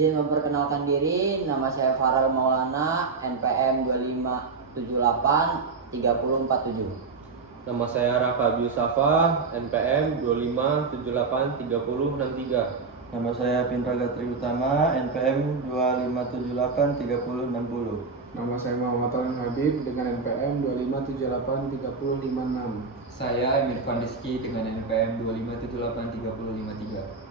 Izin memperkenalkan diri, nama saya Farel Maulana, NPM 25783047. Nama saya Raka Safa, NPM 25783063. Nama saya Pindra Gatri Utama, NPM 25783060. Nama saya Muhammad Alan Habib dengan NPM 25783056. Saya Mirfan Rizky dengan NPM 25783053.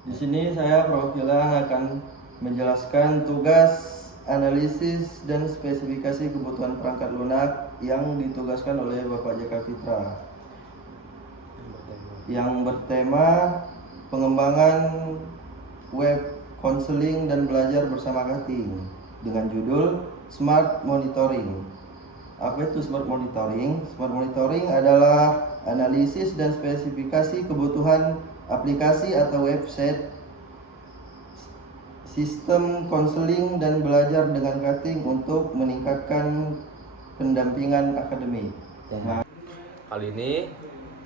Di sini saya perwakilan akan menjelaskan tugas analisis dan spesifikasi kebutuhan perangkat lunak yang ditugaskan oleh Bapak Jaka Fitra, yang bertema pengembangan web konseling dan belajar bersama Kating dengan judul Smart Monitoring. Apa itu Smart Monitoring? Smart Monitoring adalah analisis dan spesifikasi kebutuhan aplikasi atau website sistem konseling dan belajar dengan Kating untuk meningkatkan pendampingan akademik. Kali ini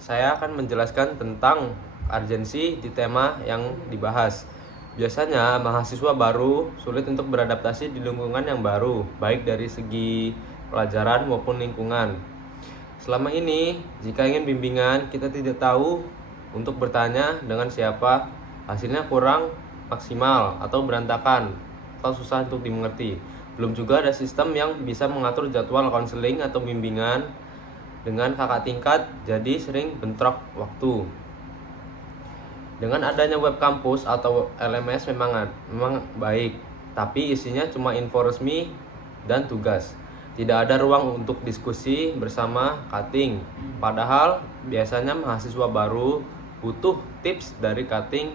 saya akan menjelaskan tentang urgensi di tema yang dibahas. Biasanya mahasiswa baru sulit untuk beradaptasi di lingkungan yang baru, baik dari segi pelajaran maupun lingkungan. Selama ini, jika ingin bimbingan, kita tidak tahu untuk bertanya dengan siapa, hasilnya kurang maksimal atau berantakan atau susah untuk dimengerti. Belum juga ada sistem yang bisa mengatur jadwal konseling atau bimbingan dengan kakak tingkat, jadi sering bentrok waktu. Dengan adanya web kampus atau LMS memang baik, tapi isinya cuma info resmi dan tugas. Tidak ada ruang untuk diskusi bersama Kating. Padahal biasanya mahasiswa baru butuh tips dari Kating,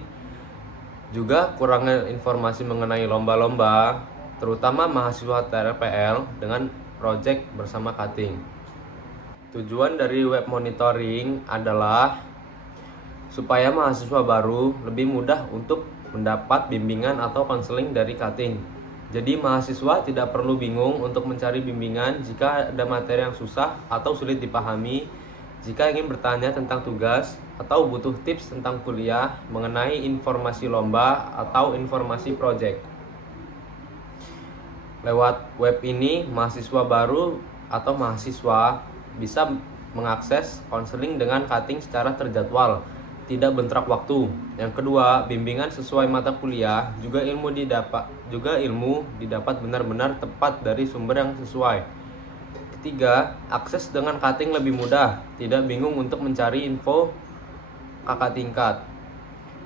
juga kurangnya informasi mengenai lomba-lomba, terutama mahasiswa TRPL dengan project bersama Kating. Tujuan dari web monitoring adalah supaya mahasiswa baru lebih mudah untuk mendapat bimbingan atau konseling dari Kating. Jadi mahasiswa tidak perlu bingung untuk mencari bimbingan jika ada materi yang susah atau sulit dipahami. Jika ingin bertanya tentang tugas atau butuh tips tentang kuliah mengenai informasi lomba atau informasi proyek. Lewat web ini, mahasiswa baru atau mahasiswa bisa mengakses konseling dengan Kating secara terjadwal, tidak bentrok waktu. Yang kedua, bimbingan sesuai mata kuliah, juga ilmu didapat benar-benar tepat dari sumber yang sesuai. Ketiga, akses dengan Kating lebih mudah, tidak bingung untuk mencari info kakak tingkat.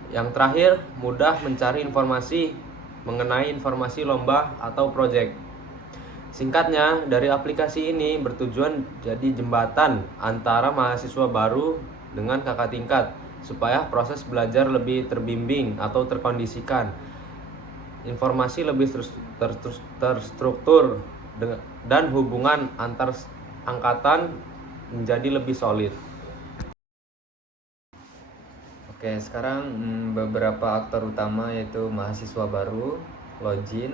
Yang terakhir, mudah mencari informasi mengenai informasi lomba atau proyek. Singkatnya, dari aplikasi ini bertujuan jadi jembatan antara mahasiswa baru dengan kakak tingkat, supaya proses belajar lebih terbimbing atau terkondisikan. Informasi lebih terstruktur dan hubungan antar angkatan menjadi lebih solid. Oke, sekarang beberapa aktor utama yaitu mahasiswa baru, login,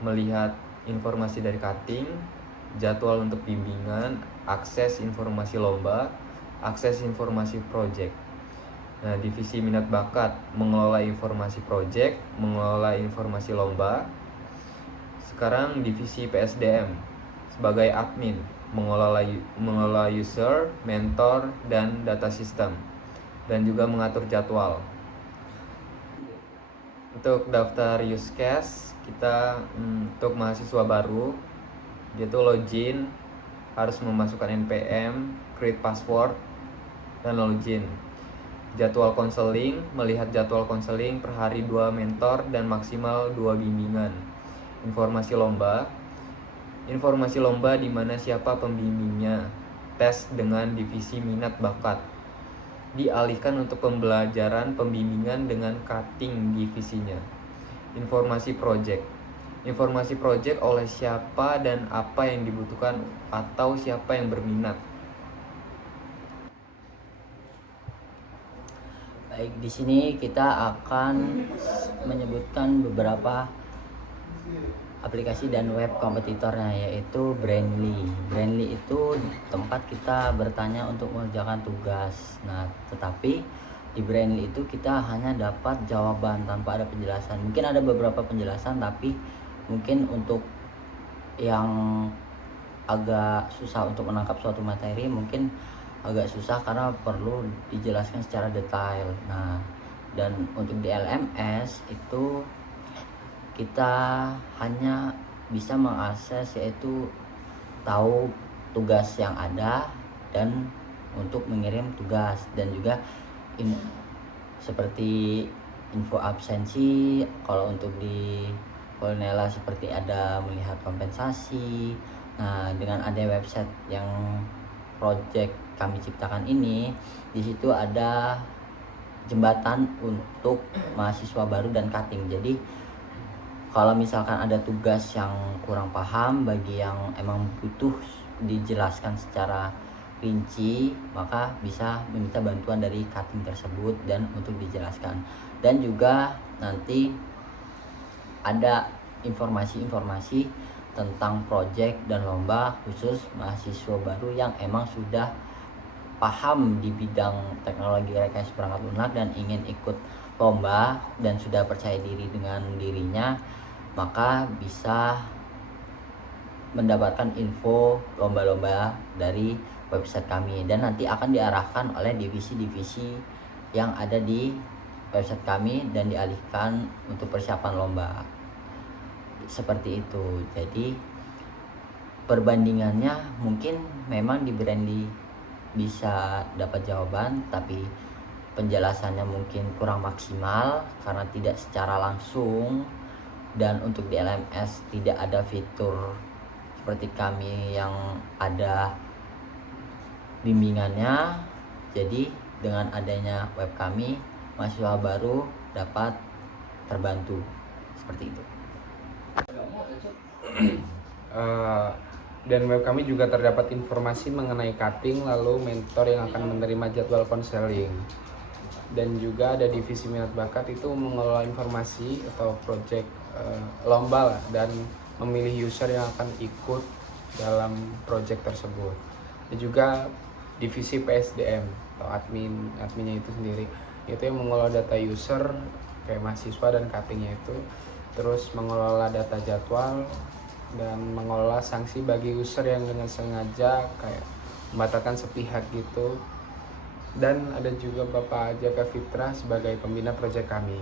melihat informasi dari Kating, jadwal untuk bimbingan, akses informasi lomba, akses informasi project. Nah, divisi minat bakat mengelola informasi project, mengelola informasi lomba. Sekarang divisi PSDM sebagai admin, mengelola user, mentor, dan data system, dan juga mengatur jadwal. Untuk daftar use case, kita untuk mahasiswa baru, yaitu login, harus memasukkan NPM, create password, dan login. Jadwal konseling, melihat jadwal konseling per hari 2 mentor dan maksimal 2 bimbingan. Informasi lomba di mana siapa pembimbingnya. Tes dengan divisi minat bakat. Dialihkan untuk pembelajaran pembimbingan dengan Kating divisinya. Informasi project oleh siapa dan apa yang dibutuhkan atau siapa yang berminat. Baik, di sini kita akan menyebutkan beberapa aplikasi dan web kompetitornya, yaitu Brandly. Brandly itu tempat kita bertanya untuk mengerjakan tugas. Nah, tetapi di Brainly itu kita hanya dapat jawaban tanpa ada penjelasan. Mungkin ada beberapa penjelasan, tapi mungkin untuk yang agak susah untuk menangkap suatu materi mungkin agak susah karena perlu dijelaskan secara detail. Nah, dan untuk di LMS itu kita hanya bisa mengakses, yaitu tahu tugas yang ada dan untuk mengirim tugas, dan juga seperti info absensi. Kalau untuk di Polnela seperti ada melihat kompensasi. Nah, dengan ada website yang project kami ciptakan ini, di situ ada jembatan untuk mahasiswa baru dan cutting. Jadi kalau misalkan ada tugas yang kurang paham, bagi yang emang butuh dijelaskan secara rinci, maka bisa meminta bantuan dari cutting tersebut dan untuk dijelaskan. Dan juga nanti ada informasi-informasi tentang project dan lomba khusus mahasiswa baru yang emang sudah paham di bidang teknologi rekayasa perangkat lunak dan ingin ikut lomba dan sudah percaya diri dengan dirinya, maka bisa mendapatkan info lomba-lomba dari website kami, dan nanti akan diarahkan oleh divisi-divisi yang ada di website kami dan dialihkan untuk persiapan lomba. Seperti itu. Jadi perbandingannya mungkin memang di Brainly bisa dapat jawaban, tapi penjelasannya mungkin kurang maksimal karena tidak secara langsung, dan untuk di LMS tidak ada fitur seperti kami yang ada bimbingannya. Jadi dengan adanya web kami, mahasiswa baru dapat terbantu seperti itu. Dan web kami juga terdapat informasi mengenai cutting, lalu mentor yang akan menerima jadwal konseling. Dan juga ada divisi minat bakat, itu mengelola informasi atau project lomba lah, dan memilih user yang akan ikut dalam project tersebut. Dan juga divisi PSDM atau adminnya itu sendiri, itu yang mengelola data user kayak mahasiswa dan cuttingnya itu, terus mengelola data jadwal dan mengelola sanksi bagi user yang dengan sengaja kayak membatalkan sepihak gitu. Dan ada juga Bapak Jaka Fitra sebagai pembina proyek kami.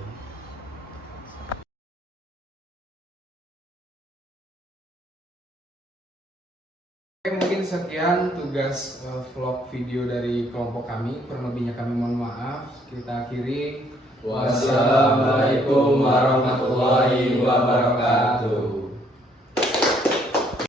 Oke, mungkin sekian tugas vlog video dari kelompok kami. Kurang lebihnya kami mohon maaf. Kita akhiri. Wassalamualaikum warahmatullahi wabarakatuh.